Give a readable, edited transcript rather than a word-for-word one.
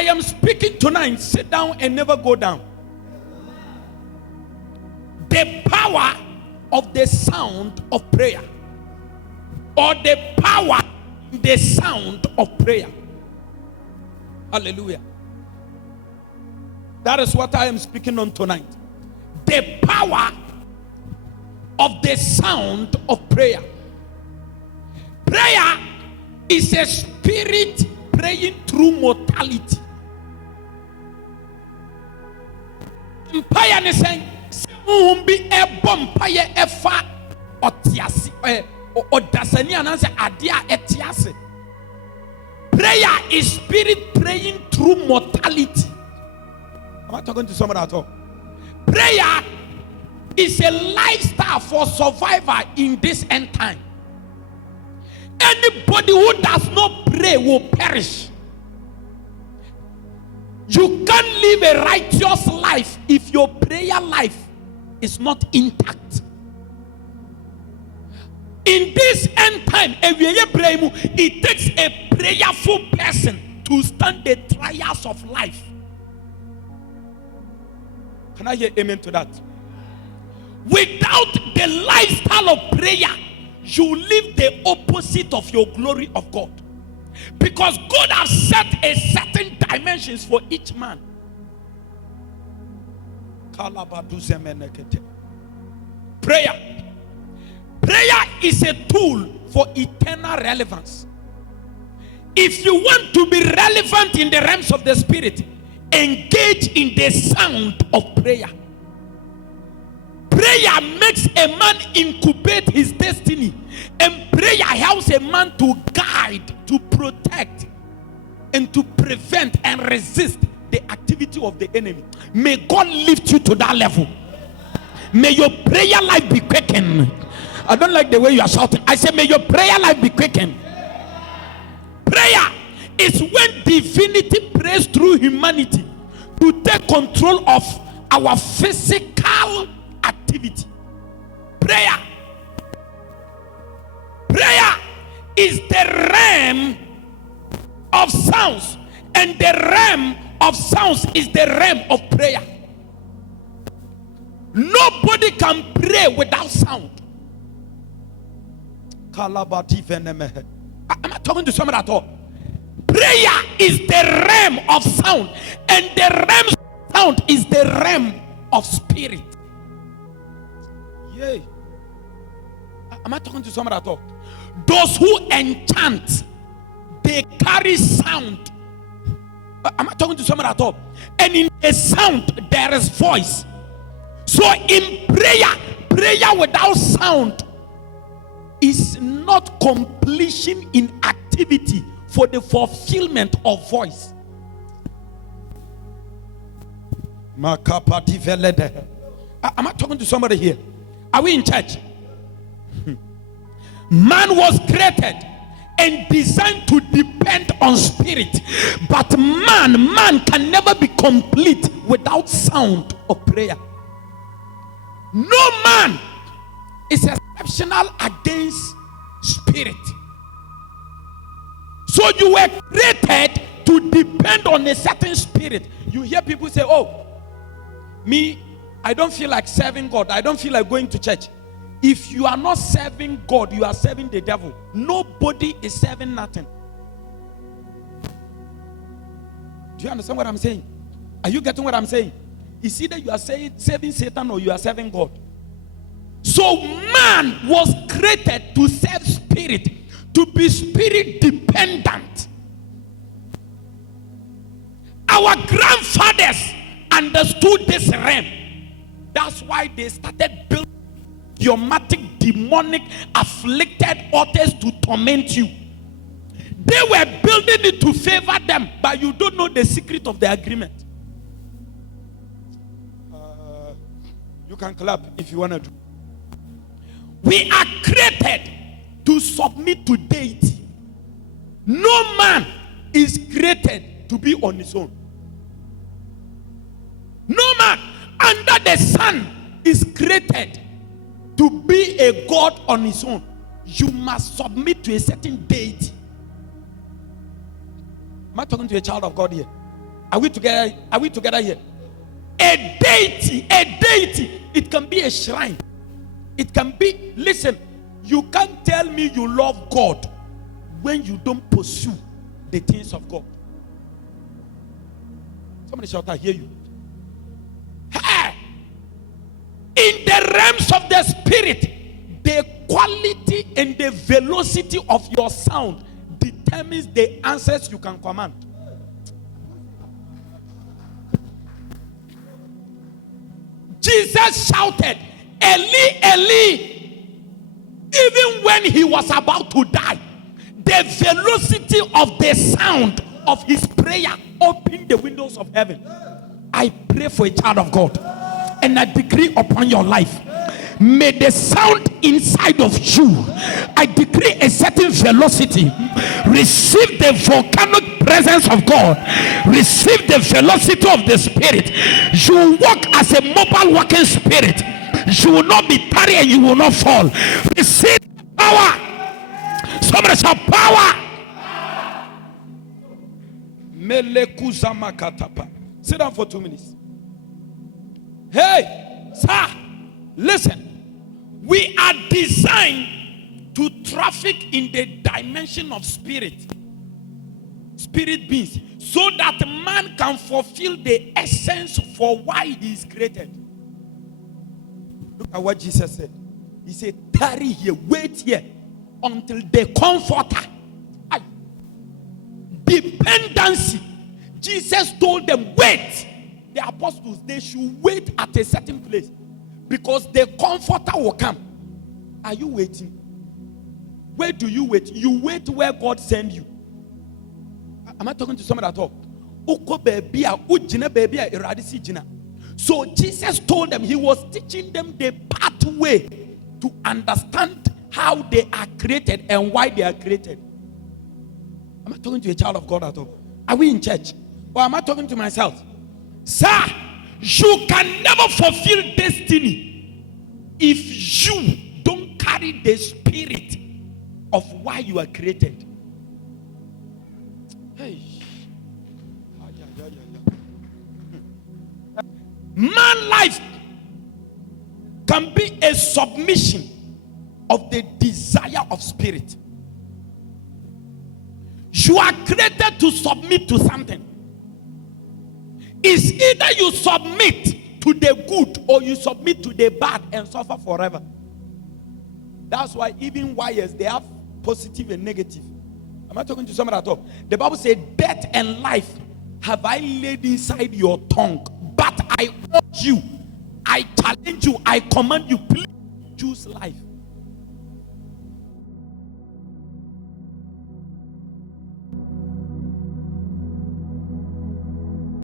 I am speaking tonight, sit down and never go down. The power of the sound of prayer, or the power in the sound of prayer. Hallelujah. That is what I am speaking on tonight. The power of the sound of prayer. Prayer is a spirit praying through mortality. Empire is saying, be a bumpire efa otiasi or dasani ananse adia etiasi. Prayer is spirit praying through mortality. Am I talking to somebody at all? Prayer is a lifestyle for survivor in this end time. Anybody who does not pray will perish. You can't live a righteous life if your prayer life is not intact. In this end time, it takes a prayerful person to stand the trials of life. Can I hear amen to that? Without the lifestyle of prayer, you live the opposite of your glory of God. Because God has set a certain dimensions for each man. Prayer. Prayer is a tool for eternal relevance. If you want to be relevant in the realms of the spirit, engage in the sound of prayer. Prayer makes a man incubate his destiny, and prayer helps a man to guide, to protect, and to prevent and resist the activity of the enemy. May God lift you to that level. May your prayer life be quickened. I don't like the way you are shouting. I say, may your prayer life be quickened. Prayer is when divinity prays through humanity to take control of our physical activity. Prayer is the realm of sounds, and the realm of sounds is the realm of prayer. Nobody can pray without sound. I'm not talking to someone at all. Prayer is the realm of sound, and the realm of sound is the realm of spirit. Yay. Am I talking to someone at all? Those who enchant, they carry sound. Am I talking to someone at all? And in a sound, there is voice. So in prayer without sound is not completion in activity for the fulfillment of voice. Am I talking to somebody here? Are we in church? Man was created and designed to depend on spirit, but man can never be complete without sound of prayer. No man is exceptional against spirit. So you were created to depend on a certain spirit. You hear people say, oh, me, I don't feel like serving God. I don't feel like going to church. If you are not serving God, you are serving the devil. Nobody is serving nothing. Do you understand what I'm saying? Are you getting what I'm saying? It's either you are serving Satan or you are serving God. So man was created to serve spirit, to be spirit dependent. Our grandfathers understood this realm. That's why they started building idiomatic, demonic, afflicted altars to torment you. They were building it to favor them, but you don't know the secret of the agreement. You can clap if you want to do. We are created to submit to deity. No man is created to be on his own. No man under the sun is created to be a god on his own. You must submit to a certain deity. Am I talking to a child of God here? Are we together? Are we together here? A deity, a deity. It can be a shrine. It can be, listen, you can't tell me you love God when you don't pursue the things of God. Somebody shout, I hear you. Hey! In the realms of the spirit, the quality and the velocity of your sound determines the answers you can command. Jesus shouted, Eli, Eli. Even when he was about to die, the velocity of the sound of his prayer opened the windows of heaven. I pray for a child of God, and I decree upon your life, may the sound inside of you, I decree a certain velocity. Receive the volcanic presence of God. Receive the velocity of the Spirit. You walk as a mobile walking spirit. You will not be tarry and you will not fall. Receive power. Somebody shout power. Sit down for 2 minutes. Hey, sir, listen. We are designed to traffic in the dimension of spirit beings, so that man can fulfill the essence for why he is created. Look at what Jesus said. He said, tarry here, wait here until the comforter. Dependency. Jesus told them, wait. The apostles, they should wait at a certain place, because the comforter will come. Are you waiting? Where do you wait? You wait where God send you. Am I talking to someone at all? So Jesus told them, he was teaching them the pathway to understand how they are created and why they are created. Am I talking to a child of God at all? Are we in church? Or am I talking to myself? Sir, you can never fulfill destiny if you don't carry the spirit of why you are created. Hey. Man life can be a submission of the desire of spirit. You are created to submit to something. It's either you submit to the good or you submit to the bad and suffer forever. That's why even wires, they have positive and negative. Am I talking to someone at all? The Bible says, death and life have I laid inside your tongue. But I urge you, I challenge you, I command you, please choose life.